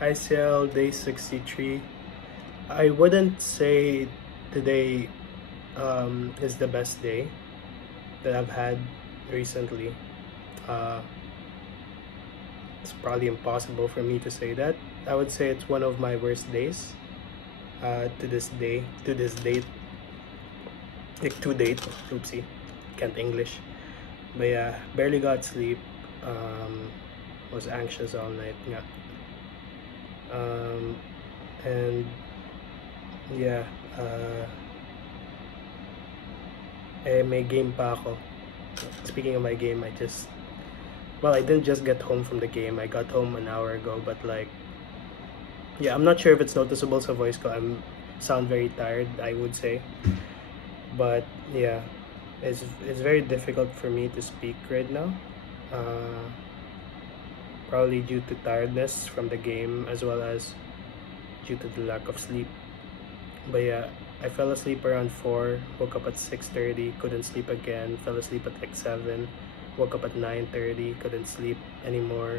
ICL day 63. I wouldn't say today is the best day that I've had recently. Uh, it's probably impossible for me to say that. I would say it's one of my worst days to this date, like to date. Oopsie, can't English. But yeah, barely got sleep. Um, was anxious all night. Yeah. Um, and yeah, uh, may game pa ako. Speaking of my game, I didn't just get home from the game. I got home an hour ago, but like, yeah, I'm not sure if it's noticeable sa voice ko. I'm sound very tired, I would say. But yeah, it's very difficult for me to speak right now. Uh, Probably due to tiredness from the game as well as due to the lack of sleep. But yeah, I fell asleep around 4, woke up at 6:30, couldn't sleep again, fell asleep at like 7, woke up at 9:30, couldn't sleep anymore.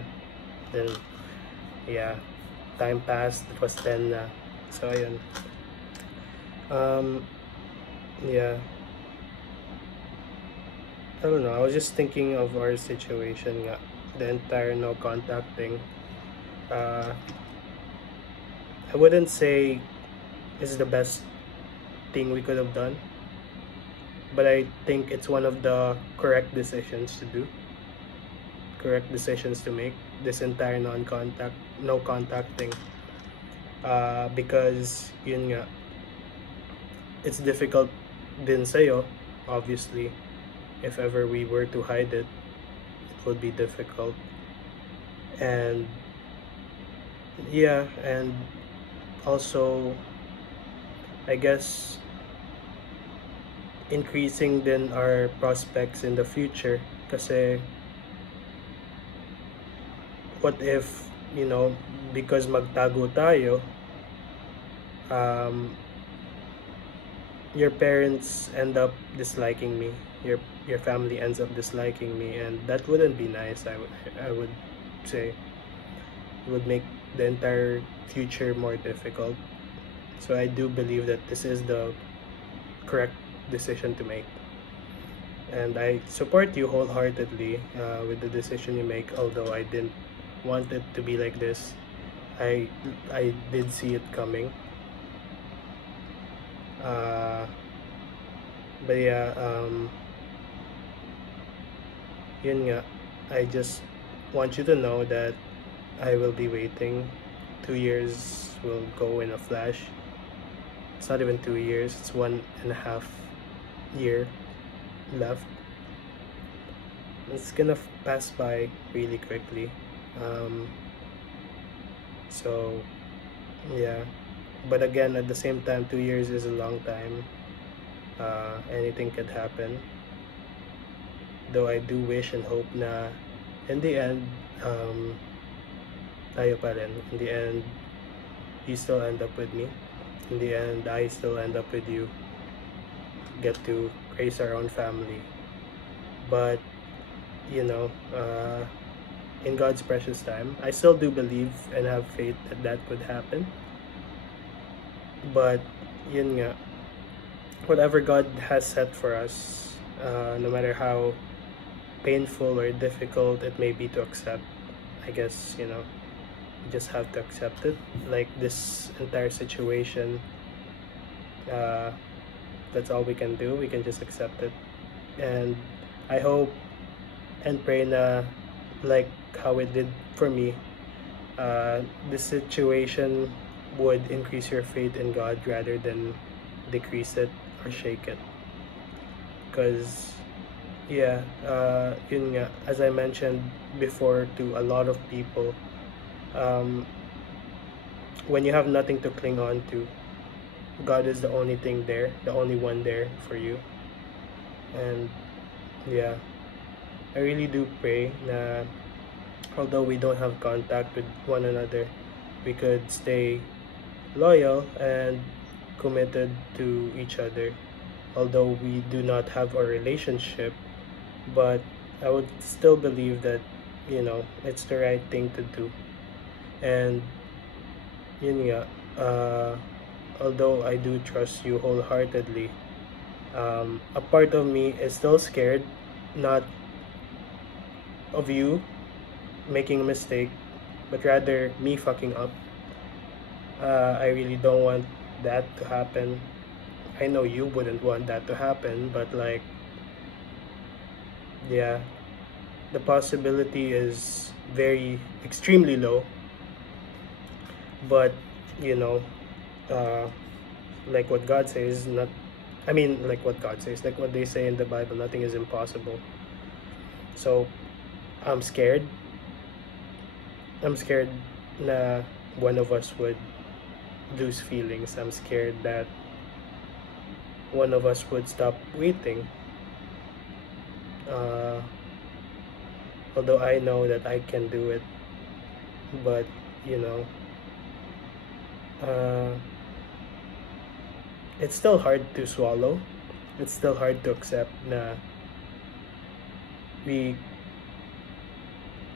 Then yeah, time passed, it was 10 na. So ayun. Um yeah, I don't know. I was just thinking of our situation nga, the entire no contact thing. Uh I wouldn't say it's the best thing we could have done, but I think it's one of the correct decisions to do, correct decisions to make, this entire non-contact, no contact thing. Because yun nga, it's difficult din sa'yo, obviously. If ever we were to hide it, it would be difficult. And yeah, and also, I guess, increasing then our prospects in the future. Kasi what if, because magtago tayo, um, your parents end up disliking me, your family ends up disliking me, and that wouldn't be nice. I would say it would make the entire future more difficult. So I do believe that this is the correct decision to make, and I support you wholeheartedly with the decision you make. Although I didn't want it to be like this, I I did see it coming. Uh, but yeah, yun nga, I just want you to know that I will be waiting. 2 years will go in a flash. It's not even 2 years, it's 1.5 year left. It's gonna pass by really quickly. Um, so, yeah. But again, at the same time, 2 years is a long time. Anything could happen. Though I do wish and hope na in the end, tayo pa rin. In the end, you still end up with me. In the end, I still end up with you. Get to raise our own family. But, you know, in God's precious time, I still do believe and have faith that that could happen. But, yun nga, whatever God has set for us, no matter how painful or difficult it may be to accept, I guess, you just have to accept it. Like this entire situation, uh, that's all we can do. We can just accept it. And I hope and pray na, like how it did for me, this situation would increase your faith in God rather than decrease it or shake it. Because, yeah, yun nga, as I mentioned before to a lot of people, um, when you have nothing to cling on to, God is the only thing there, the only one there for you. And yeah, I really do pray na although we don't have contact with one another, we could stay loyal and committed to each other. Although we do not have a relationship, but I would still believe that, it's the right thing to do. And yun nga, uh, although I do trust you wholeheartedly, a part of me is still scared, not of you making a mistake, but rather me fucking up. I really don't want that to happen. I know you wouldn't want that to happen, but like, yeah, the possibility is very extremely low. But you know, uh, like what God says, not. I mean, like what God says, like what they say in the Bible, nothing is impossible. So I'm scared. I'm scared na one of us would lose feelings. I'm scared that one of us would stop waiting. Uh, although I know that I can do it, but you know, uh, it's still hard to swallow. It's still hard to accept na we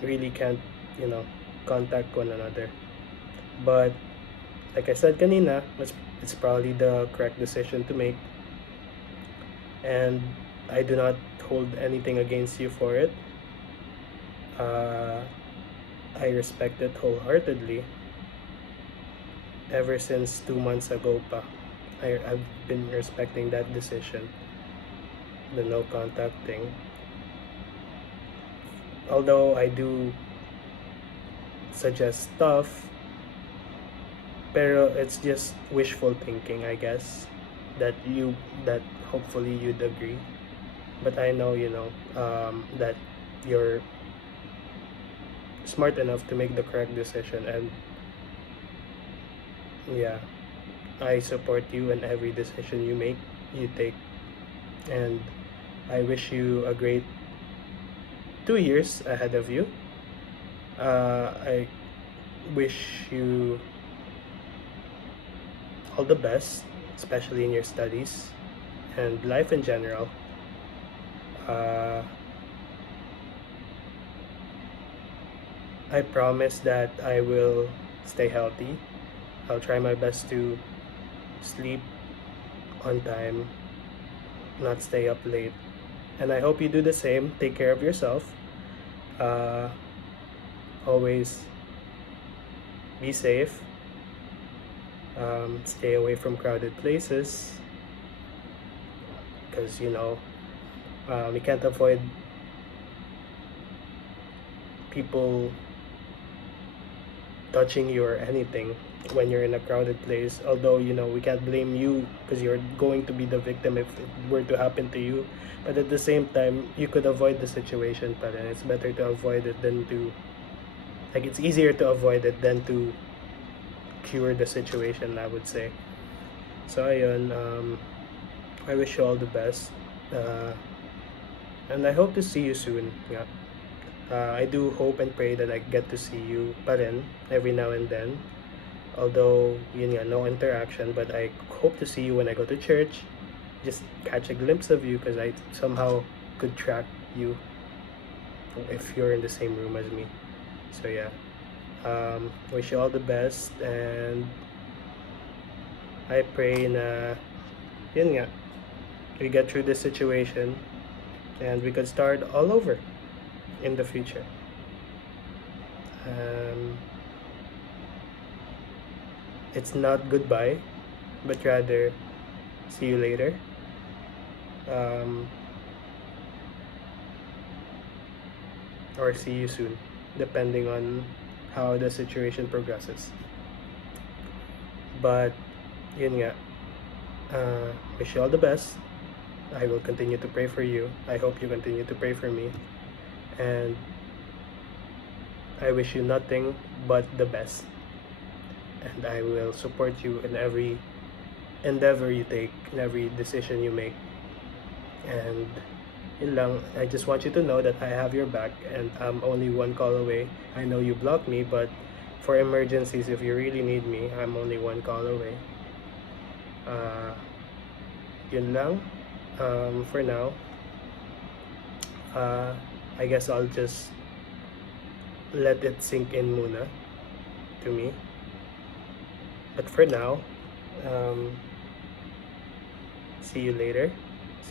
really can't, you know, contact one another. But like I said kanina, it's probably the correct decision to make, and I do not hold anything against you for it. Uh, I respect it wholeheartedly. Ever since 2 months ago pa, I've been respecting that decision, the no contact thing. Although I do suggest stuff, pero it's just wishful thinking, I guess, that that hopefully you'd agree. But I know, that you're smart enough to make the correct decision, and yeah, I support you in every decision you take, and I wish you a great 2 years ahead of you. I wish you all the best, especially in your studies and life in general. Uh, I promise that I will stay healthy. I'll try my best to sleep on time, not stay up late. And I hope you do the same. Take care of yourself. Uh, always be safe. Stay away from crowded places because, we can't avoid people touching you or anything when you're in a crowded place. Although, we can't blame you because you're going to be the victim if it were to happen to you. But at the same time, you could avoid the situation, but it's better to avoid it than to, like, it's easier to avoid it than to cure the situation, I would say. So, ayun, I wish you all the best. Uh, and I hope to see you soon. Yeah. I do hope and pray that I get to see you pa rin every now and then. Although, yun nga, no interaction, but I hope to see you when I go to church. Just catch a glimpse of you because I somehow could track you if you're in the same room as me. So yeah, wish you all the best, and I pray na, yun nga, we get through this situation and we could start all over in the future. It's not goodbye, but rather see you later. Or see you soon, depending on how the situation progresses. But yun nga, wish you all the best. I will continue to pray for you. I hope you continue to pray for me. And I wish you nothing but the best. And I will support you in every endeavor you take, in every decision you make. And yun lang, I just want you to know that I have your back and I'm only one call away. I know you blocked me, but for emergencies, if you really need me, I'm only one call away. Yun lang. For now, I guess I'll just let it sink in muna to me. But for now, um, see you later.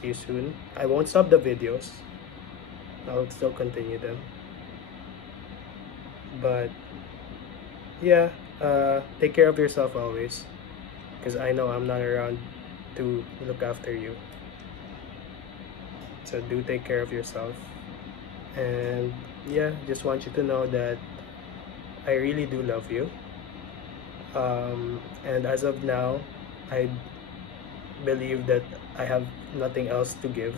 See you soon. I won't stop the videos. I'll still continue them. But yeah, take care of yourself always. Because I know I'm not around to look after you. So do take care of yourself. And yeah, just want you to know that I really do love you. And as of now, I believe that I have nothing else to give,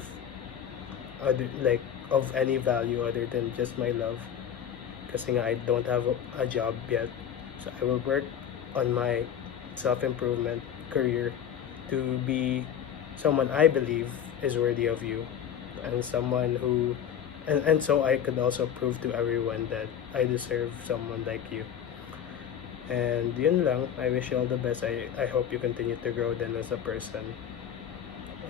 other like of any value other than just my love. Kasi nga I don't have a job yet, so I will work on my self-improvement career to be someone I believe is worthy of you, and someone who and so I could also prove to everyone that I deserve someone like you. And yun lang, I wish you all the best. I hope you continue to grow then as a person.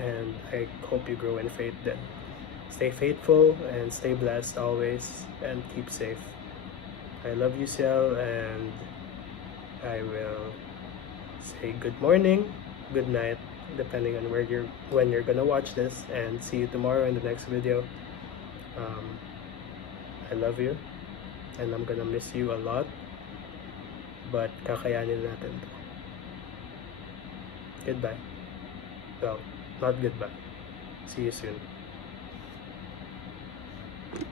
And I hope you grow in faith then. Stay faithful and stay blessed always and keep safe. I love you, Ciel, and I will say good morning, good night, depending on when you're gonna watch this, and see you tomorrow in the next video. Um, I love you, and I'm gonna miss you a lot, but kakayanin natin to. Goodbye. Well, not goodbye. See you soon.